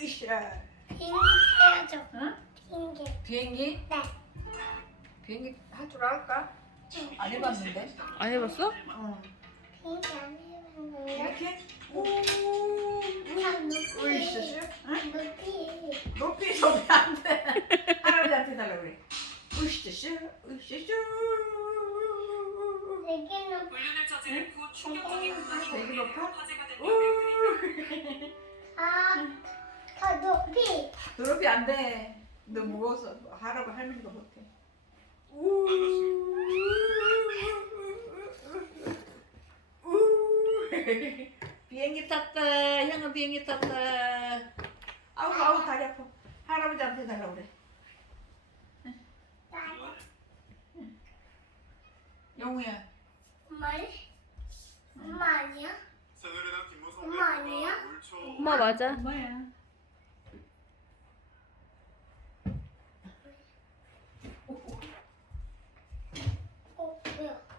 으쌰. 비행기 해야죠. 응? 비행기. 비행기? 네. 비행기 할 줄 알까? 안 해봤는데. 안 해봤어? 응. 비행기 안 해봤는데. 이렇게? 높이. 으쌰. 응? 높이. 높이 높이 안 돼. 할아버지한테 달라 그래. 으쌰, 으쌰. 되게 음악이 되게 높아? 높이 안 돼. 너 무거워서 할아버지 할머니가 못해. 우. 우. 비행기 탔다. 형은 비행기 탔다. 아우 아우 다리 아파. 할아버지한테 달라 그래. 영우야. 엄마? 엄마 아니야? 엄마 아니야? 엄마 맞아. 엄마야. Yeah.